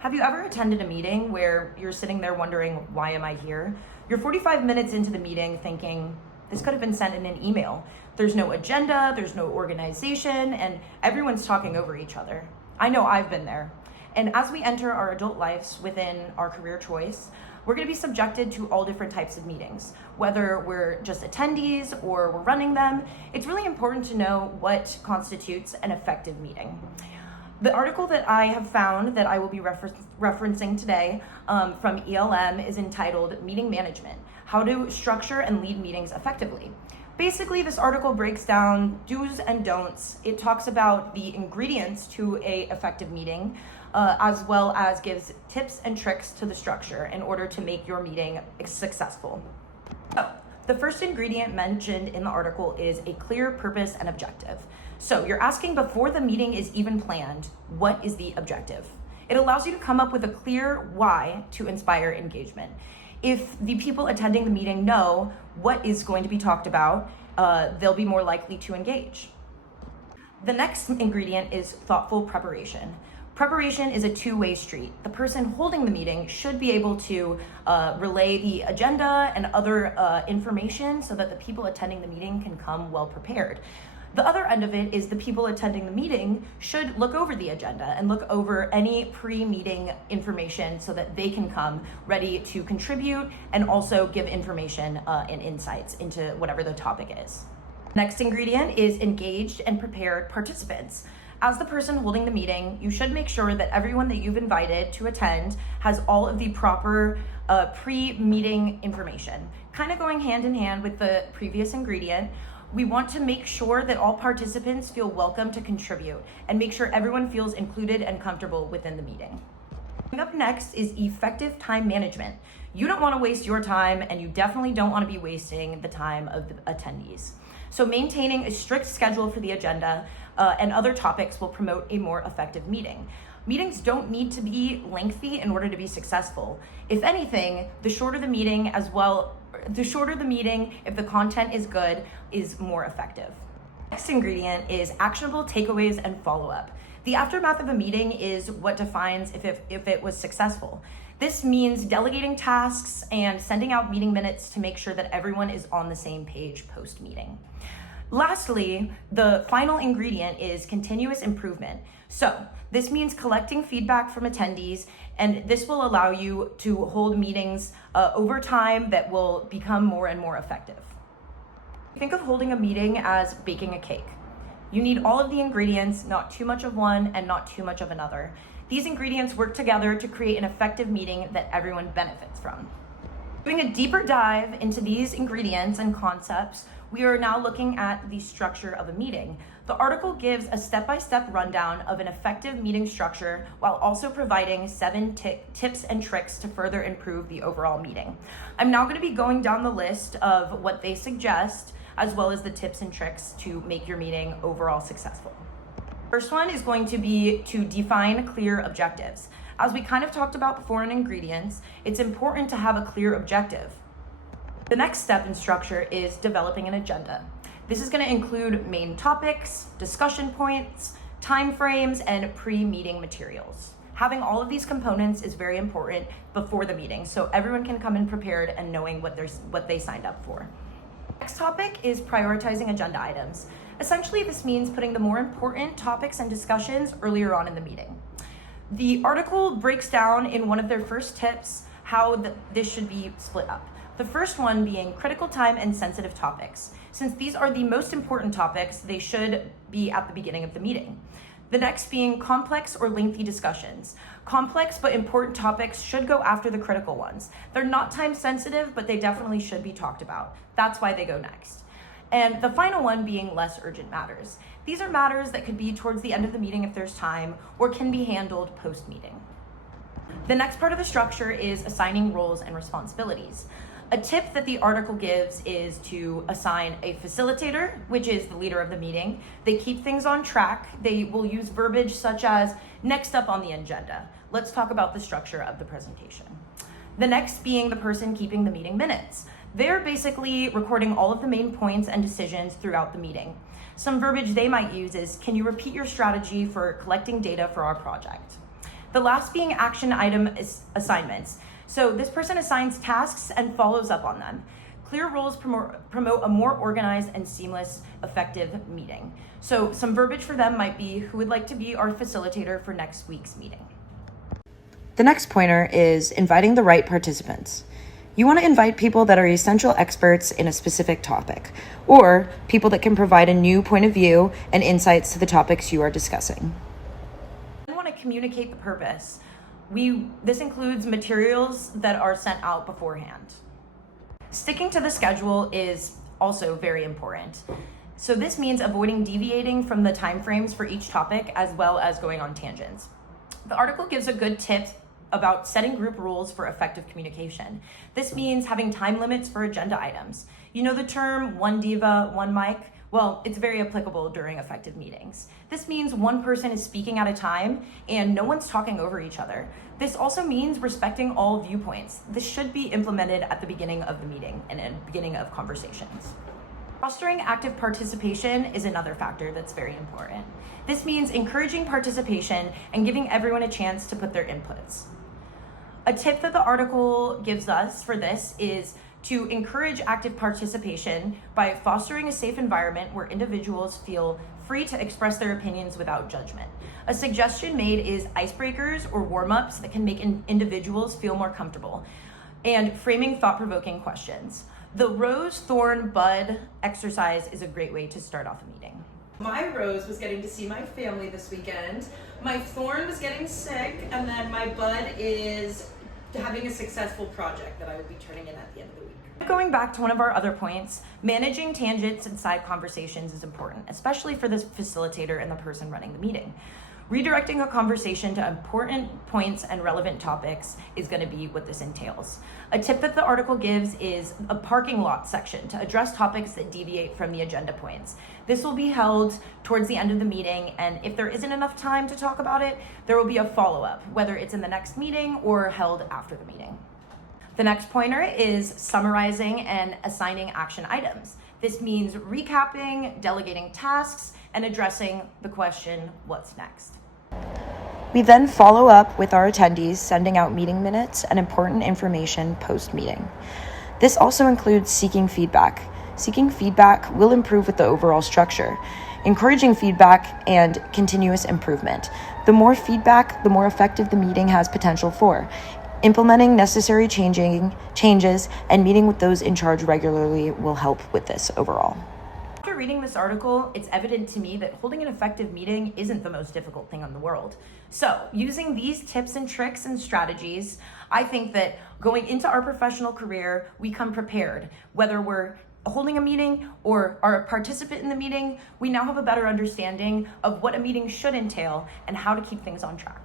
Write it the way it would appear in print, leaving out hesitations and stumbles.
Have you ever attended a meeting where you're sitting there wondering, why am I here? You're 45 minutes into the meeting thinking, this could have been sent in an email. There's no agenda, there's no organization, and everyone's talking over each other. I know I've been there. And as we enter our adult lives within our career choice, we're going to be subjected to all different types of meetings. Whether we're just attendees or we're running them, it's really important to know what constitutes an effective meeting. The article that I have found that I will be referencing today from ELM is entitled Meeting Management, How to Structure and Lead Meetings Effectively. Basically, this article breaks down do's and don'ts. It talks about the ingredients to an effective meeting, as well as gives tips and tricks to the structure in order to make your meeting successful. So, the first ingredient mentioned in the article is a clear purpose and objective. So you're asking before the meeting is even planned, what is the objective? It allows you to come up with a clear why to inspire engagement. If the people attending the meeting know what is going to be talked about, they'll be more likely to engage. The next ingredient is thoughtful preparation. Preparation is a two-way street. The person holding the meeting should be able to relay the agenda and other information so that the people attending the meeting can come well prepared. The other end of it is the people attending the meeting should look over the agenda and look over any pre-meeting information so that they can come ready to contribute and also give information and insights into whatever the topic is. Next ingredient is engaged and prepared participants. As the person holding the meeting, you should make sure that everyone that you've invited to attend has all of the proper pre-meeting information. Kind of going hand in hand with the previous ingredient, we want to make sure that all participants feel welcome to contribute and make sure everyone feels included and comfortable within the meeting. Coming up next is effective time management. You don't want to waste your time, and you definitely don't want to be wasting the time of the attendees. So maintaining a strict schedule for the agenda and other topics will promote a more effective meeting. Meetings don't need to be lengthy in order to be successful. If anything, the shorter the meeting, if the content is good, is more effective. Next ingredient is actionable takeaways and follow-up. The aftermath of a meeting is what defines if it was successful. This means delegating tasks and sending out meeting minutes to make sure that everyone is on the same page post-meeting. Lastly, the final ingredient is continuous improvement. So this means collecting feedback from attendees, and this will allow you to hold meetings over time that will become more and more effective. Think of holding a meeting as baking a cake. You need all of the ingredients, not too much of one and not too much of another. These ingredients work together to create an effective meeting that everyone benefits from. Doing a deeper dive into these ingredients and concepts, we are now looking at the structure of a meeting. The article gives a step-by-step rundown of an effective meeting structure while also providing 7 tips and tricks to further improve the overall meeting. I'm now going to be going down the list of what they suggest, as well as the tips and tricks to make your meeting overall successful. First one is going to be to define clear objectives. As we kind of talked about before in ingredients, it's important to have a clear objective. The next step in structure is developing an agenda. This is going to include main topics, discussion points, time frames, and pre-meeting materials. Having all of these components is very important before the meeting, so everyone can come in prepared and knowing what they signed up for. Next topic is prioritizing agenda items. Essentially, this means putting the more important topics and discussions earlier on in the meeting. The article breaks down in one of their first tips how this should be split up. The first one being critical time and sensitive topics. Since these are the most important topics, they should be at the beginning of the meeting. The next being complex or lengthy discussions. Complex but important topics should go after the critical ones. They're not time sensitive, but they definitely should be talked about. That's why they go next. And the final one being less urgent matters. These are matters that could be towards the end of the meeting if there's time, or can be handled post-meeting. The next part of the structure is assigning roles and responsibilities. A tip that the article gives is to assign a facilitator, which is the leader of the meeting. They keep things on track. They will use verbiage such as, next up on the agenda. Let's talk about the structure of the presentation. The next being the person keeping the meeting minutes. They're basically recording all of the main points and decisions throughout the meeting. Some verbiage they might use is, can you repeat your strategy for collecting data for our project? The last being action item is assignments. So this person assigns tasks and follows up on them. Clear rules promote a more organized and seamless, effective meeting. So some verbiage for them might be, who would like to be our facilitator for next week's meeting? The next pointer is inviting the right participants. You want to invite people that are essential experts in a specific topic, or people that can provide a new point of view and insights to the topics you are discussing. I want to communicate the purpose. This includes materials that are sent out beforehand. Sticking to the schedule is also very important. So this means avoiding deviating from the timeframes for each topic, as well as going on tangents. The article gives a good tip about setting group rules for effective communication. This means having time limits for agenda items. You know the term one diva, one mic? Well, it's very applicable during effective meetings. This means one person is speaking at a time and no one's talking over each other. This also means respecting all viewpoints. This should be implemented at the beginning of the meeting and at the beginning of conversations. Fostering active participation is another factor that's very important. This means encouraging participation and giving everyone a chance to put their inputs. A tip that the article gives us for this is to encourage active participation by fostering a safe environment where individuals feel free to express their opinions without judgment. A suggestion made is icebreakers or warm-ups that can make individuals feel more comfortable, and framing thought-provoking questions. The rose, thorn, bud exercise is a great way to start off a meeting. My rose was getting to see my family this weekend. My thorn was getting sick, and then my bud is having a successful project that I will be turning in at the end of the week. Going back to one of our other points, managing tangents and side conversations is important, especially for the facilitator and the person running the meeting. Redirecting a conversation to important points and relevant topics is going to be what this entails. A tip that the article gives is a parking lot section to address topics that deviate from the agenda points. This will be held towards the end of the meeting, and if there isn't enough time to talk about it, there will be a follow-up, whether it's in the next meeting or held after the meeting. The next pointer is summarizing and assigning action items. This means recapping, delegating tasks, and addressing the question, what's next? We then follow up with our attendees, sending out meeting minutes and important information post-meeting. This also includes seeking feedback. Seeking feedback will improve with the overall structure, encouraging feedback and continuous improvement. The more feedback, the more effective the meeting has potential for. Implementing necessary changes and meeting with those in charge regularly will help with this overall. After reading this article, it's evident to me that holding an effective meeting isn't the most difficult thing in the world. So, using these tips and tricks and strategies, I think that going into our professional career, we come prepared. Whether we're holding a meeting or are a participant in the meeting, we now have a better understanding of what a meeting should entail and how to keep things on track.